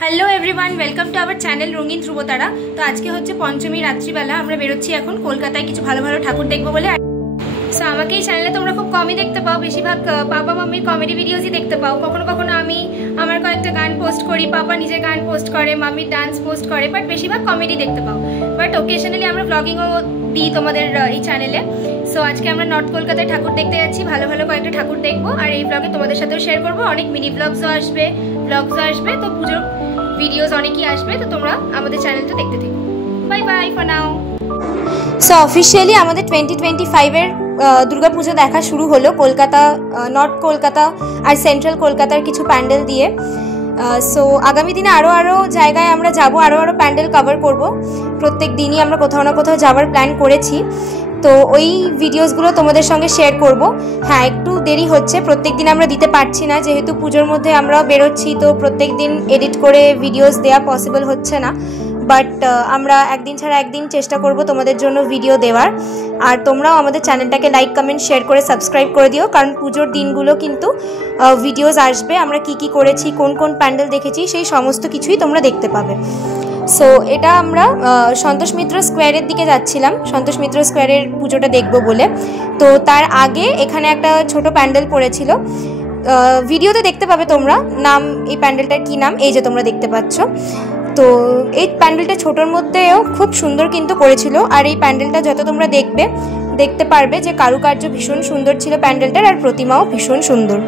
Hello everyone welcome to our channel Rangeen Dhruvtara. तो आज के হচ্ছে পঞ্চমী রাত্রিবেলা আমরা বেরোচ্ছি এখন কলকাতায় কিছু ভালো ভালো ঠাকুর দেখবো বলে। সো আমাকে এই চ্যানেলে তোমরা খুব কমই দেখতে পাও, বেশিরভাগ পাপা মাম্মির কমেডি ভিডিওসই দেখতে পাও। কখনো কখনো আমি আমার কয়েকটা গান পোস্ট করি, পাপা নিজের গান পোস্ট করে, মাম্মির ডান্স পোস্ট করে, বাট বেশিরভাগ কমেডি দেখতে পাও। বাট ওকেশনালি আমরা ব্লগিংও দিই তোমাদের এই চ্যানেলে। সো আজকে আমরা নর্থ কলকাতায় ঠাকুর দেখতে যাচ্ছি, ভালো ভালো কয়েকটা ঠাকুর দেখবো আর এই ব্লগে তোমাদের সাথেও শেয়ার করবো। অনেক মিনি ব্লগসও আসবে, তো পুজোর ভিডিওস অনেকই আসবে, তো তোমরা আমাদের চ্যানেলটা দেখতে থাকো। Bye bye for now. So officially আমাদের 2025-এর দুর্গাপুজো দেখা শুরু হলো কলকাতা, নর্থ কলকাতা আর সেন্ট্রাল কলকাতার কিছু প্যান্ডেল দিয়ে। সো আগামী দিনে আরও জায়গায় আমরা যাব, আরও প্যান্ডেল কভার করব। প্রত্যেক দিনই আমরা কোথাও না কোথাও যাওয়ার প্ল্যান করেছি, তো ওই ভিডিওসগুলো তোমাদের সঙ্গে শেয়ার করব। হ্যাঁ, একটু দেরি হচ্ছে, প্রত্যেক দিন আমরা দিতে পারছি না, যেহেতু পুজোর মধ্যে আমরাও বেরোচ্ছি, তো প্রত্যেক দিন এডিট করে ভিডিওস দেওয়া পসিবল হচ্ছে না। বাট আমরা একদিন ছাড়া একদিন চেষ্টা করব তোমাদের জন্য ভিডিও দেওয়ার। আর তোমরাও আমাদের চ্যানেলটাকে লাইক কমেন্ট শেয়ার করে সাবস্ক্রাইব করে দিও, কারণ পুজোর দিনগুলো কিন্তু ভিডিওস আসবে, আমরা কি করেছি, কোন কোন প্যান্ডেল দেখেছি, সেই সমস্ত কিছুই তোমরা দেখতে পাবে। সো এটা আমরা সন্তোষ মিত্র স্কোয়ারের দিকে যাচ্ছিলাম, সন্তোষ মিত্র স্কোয়ারের পুজোটা দেখবো বলে। তো তার আগে এখানে একটা ছোট প্যান্ডেল পড়েছিল, ভিডিওতে দেখতে পাবে তোমরা। নাম, এই প্যান্ডেলটার কি নাম, এই যে তোমরা দেখতে পাচ্ছ। তো এই প্যান্ডেলটা ছোটোর মধ্যেও খুব সুন্দর কিন্তু করেছিল। আর এই প্যান্ডেলটা যত তোমরা দেখতে পারবে যে কারুকার্য ভীষণ সুন্দর ছিল প্যান্ডেলটার, আর প্রতিমাও ভীষণ সুন্দর।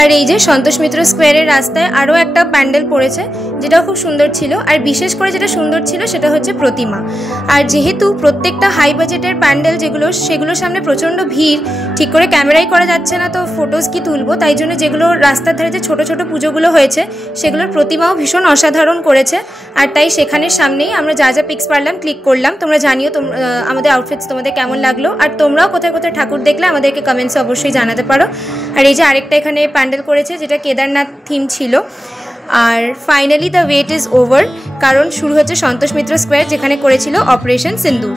আর এই যে সন্তোষ মিত্র স্কোয়ারের রাস্তায় আরও একটা প্যান্ডেল পড়েছে, যেটাও খুব সুন্দর ছিল। আর বিশেষ করে যেটা সুন্দর ছিল সেটা হচ্ছে প্রতিমা। আর যেহেতু প্রত্যেকটা হাই বাজেটের প্যান্ডেল সেগুলোর সামনে প্রচণ্ড ভিড়, ঠিক করে ক্যামেরাই করা যাচ্ছে না, তো ফটোস কি তুলবো, তাই জন্য যেগুলো রাস্তার ধারে যে ছোটো ছোটো পুজোগুলো হয়েছে সেগুলোর প্রতিমাও ভীষণ অসাধারণ করেছে। আর তাই সেখানের সামনেই আমরা যা পিক্স পারলাম ক্লিক করলাম। তোমরা জানিও আমাদের আউটফিটস তোমাদের কেমন লাগলো, আর তোমরাও কোথায় কোথায় ঠাকুর দেখলে আমাদেরকে কমেন্টসে অবশ্যই জানাতে পারো। আর এই যে আরেকটা এখানে প্যান্ডেল করেছে যেটা কেদারনাথ থিম ছিল। আর finally the wait is over, কারণ শুরু হচ্ছে সন্তোষ মিত্র স্কোয়ার, যেখানে করেছিল অপারেশন সিন্দুর।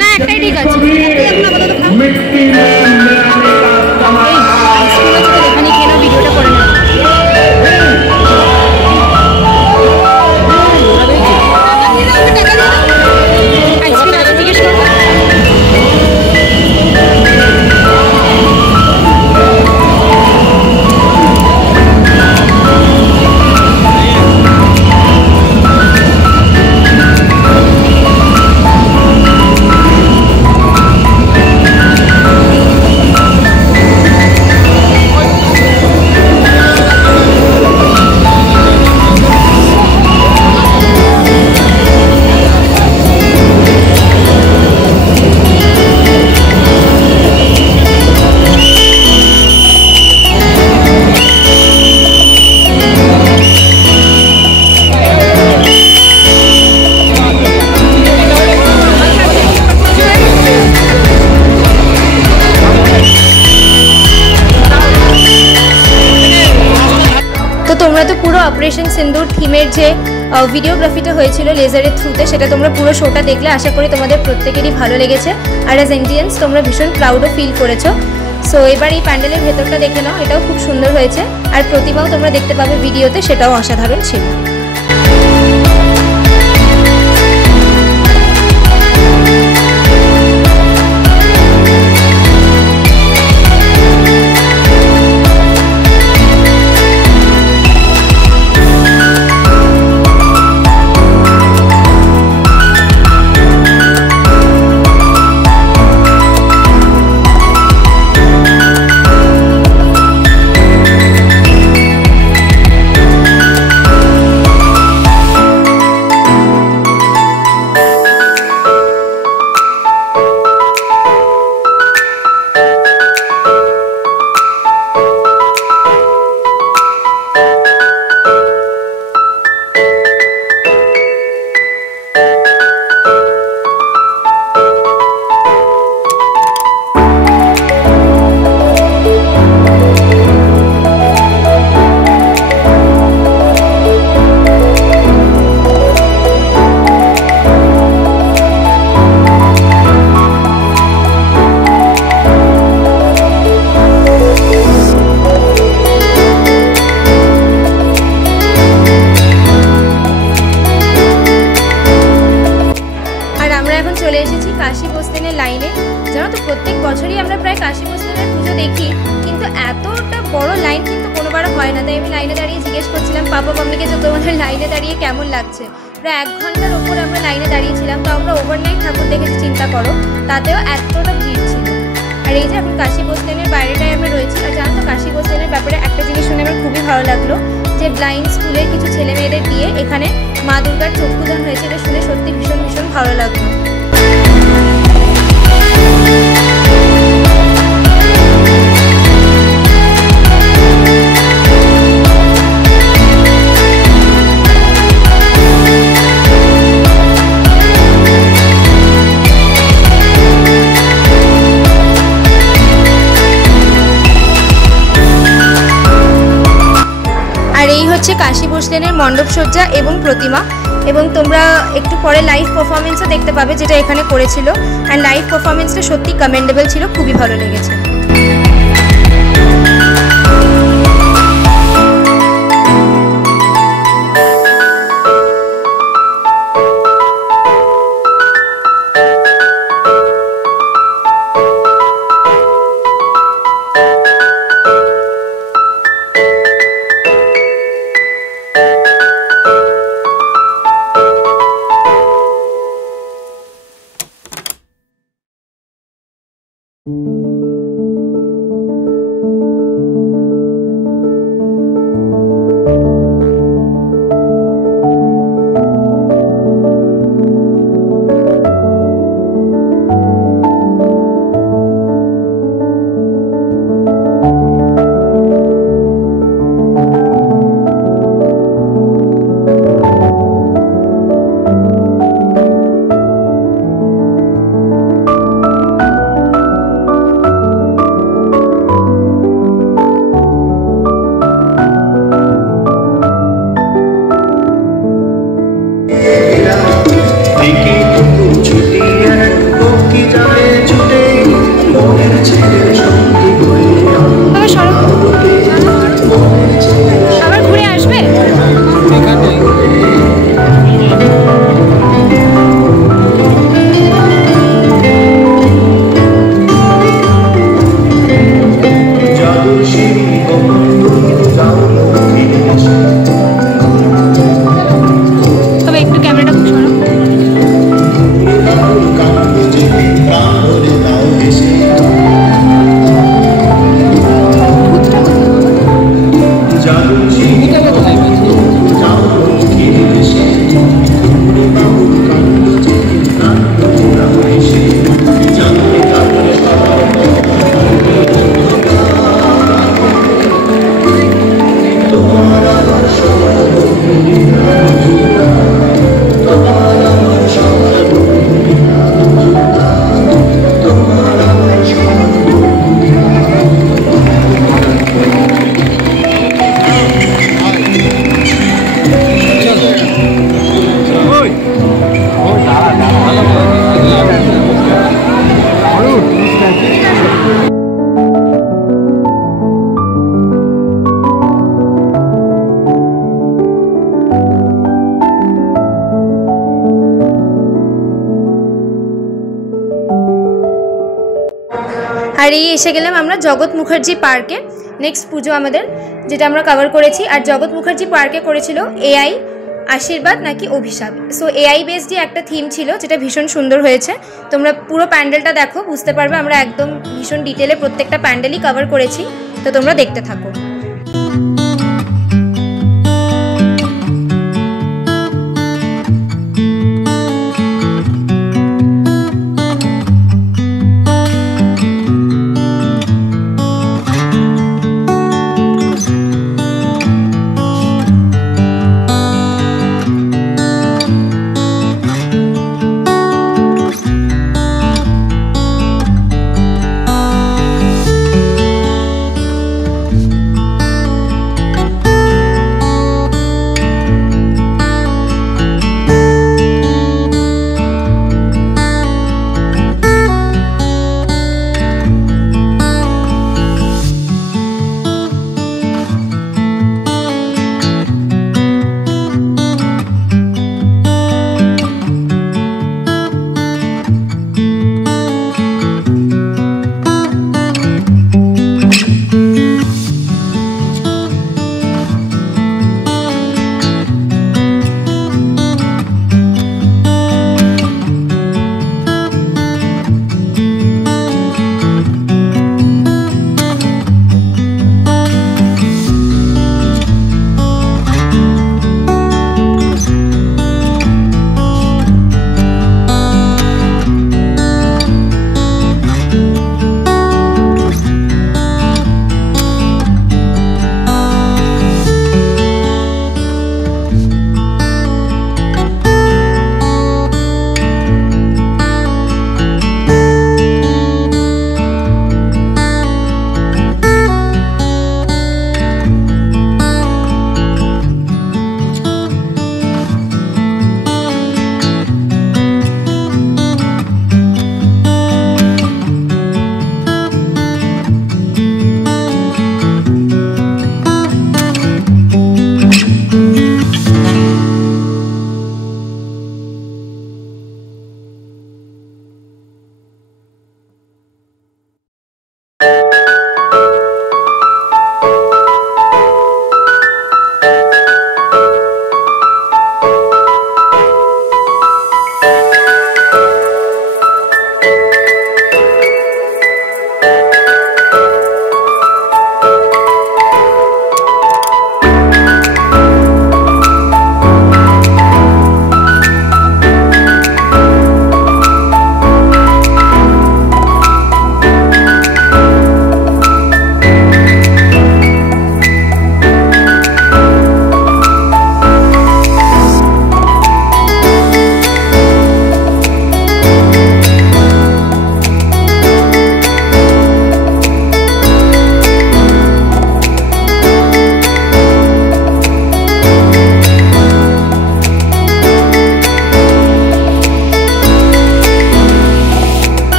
না, একটাই ঠিক আছে। এখানে কেন ভিডিওটা করে না। আইসক্রিম জিজ্ঞেস করবো। অপারেশন সিন্দুর থিমের যে ভিডিওগ্রাফিটা হয়েছিল লেজারের থ্রুতে, সেটা তোমরা পুরো শোটা দেখলে আশা করি তোমাদের প্রত্যেকেরই ভালো লেগেছে। আর অ্যাজ ইন্ডিয়ান্স তোমরা ভীষণ প্রাউডও ফিল করেছো। সো এবার এই প্যান্ডেলের ভেতরটা দেখে নাও, এটাও খুব সুন্দর হয়েছে। আর প্রতিমাও তোমরা দেখতে পাবে ভিডিওতে, সেটাও অসাধারণ ছিল। চলে এসেছি কাশী বস্তিনের লাইনে। জানো তো প্রত্যেক বছরই আমরা প্রায় কাশী বস্তিনের পুজো দেখি, কিন্তু এতটা বড় লাইন কিন্তু কোনোবারও হয় না। তাই আমি লাইনে দাঁড়িয়ে জিজ্ঞেস করছিলাম পাপা মাম্মিকে যে তোমাদের লাইনে দাঁড়িয়ে কেমন লাগছে। প্রায় 1 ঘন্টার ওপর আমরা লাইনে দাঁড়িয়েছিলাম, তো আমরা ওভারনাইট ঠাকুর দেখেছি, চিন্তা করো, তাতেও এতটা ভিড় ছিল। আর এই যে এখন কাশী বস্তিনের বাইরেটায় আমরা রয়েছি। আর জানো তো কাশী বস্তিনের ব্যাপারে একটা জিনিস শুনে আমার খুবই ভালো লাগলো, যে ব্লাইন্ড স্কুলের কিছু ছেলে মেয়েদের দিয়ে এখানে মা দুর্গার চক্ষুদান হয়েছে। এটা শুনে সত্যি ভীষণ ভীষণ ভালো লাগলো। আর এই হচ্ছে কাশী বস্তিনের মণ্ডপসজ্জা এবং প্রতিমা। এবং তোমরা একটু পরে লাইভ পারফরমেন্সও দেখতে পাবে, যেটা এখানে করেছিল। অ্যান্ড লাইভ পারফরমেন্সটা সত্যি কমেন্ডেবল ছিল, খুবই ভালো লেগেছে। আর এই এসে গেলাম আমরা জগৎ মুখার্জি পার্কে। নেক্সট পুজো আমাদের যেটা আমরা কভার করেছি। আর জগৎ মুখার্জি পার্কে করেছিল এআই আশীর্বাদ নাকি অভিশাপ। সো এআই বেসডই একটা থিম ছিল যেটা ভীষণ সুন্দর হয়েছে। তোমরা পুরো প্যান্ডেলটা দেখো, বুঝতে পারবে আমরা একদম ভীষণ ডিটেলে প্রত্যেকটা প্যান্ডেলই কভার করেছি। তো তোমরা দেখতে থাকো।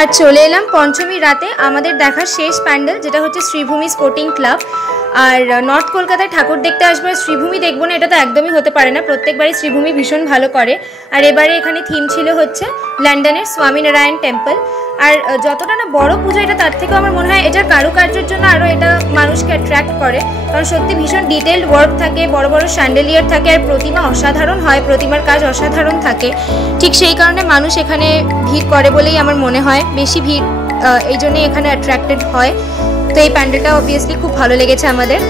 আর চলে এলাম পঞ্চমী রাতে আমাদের দেখা শেষ প্যান্ডেল, যেটা হচ্ছে শ্রীভূমি স্পোর্টিং ক্লাব। আর নর্থ কলকাতায় ঠাকুর দেখতে আসবে, শ্রীভূমি দেখবো না এটা তো একদমই হতে পারে না। প্রত্যেকবারই শ্রীভূমি ভীষণ ভালো করে। আর এবারে এখানে থিম ছিল হচ্ছে লন্ডনের স্বামীনারায়ণ টেম্পল। আর যতটা না বড় পুজো এটা, তার থেকেও আমার মনে হয় এটার কারুকার্যের জন্য আরও এটা মানুষকে অ্যাট্রাক্ট করে, কারণ সত্যি ভীষণ ডিটেলড ওয়ার্ক থাকে, বড় বড় শ্যান্ডেলিয়ার থাকে, আর প্রতিমা অসাধারণ হয়, প্রতিমার কাজ অসাধারণ থাকে। ঠিক সেই কারণে মানুষ এখানে ভিড় করে বলেই আমার মনে হয়, বেশি ভিড় এই জন্যই এখানে অ্যাট্রাক্টেড হয়। তো এই প্যান্ডেলটা অবভিয়াসলি খুব ভালো লেগেছে আমাদের।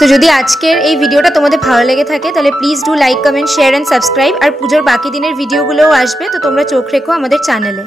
সো যদি আজকের এই ভিডিওটা তোমাদের ভালো লেগে থাকে তাহলে please do like, comment, share and subscribe. আর পুজোর বাকি দিনের ভিডিওগুলোও আসবে, তো তোমরা চোখ রেখো আমাদের চ্যানেলে।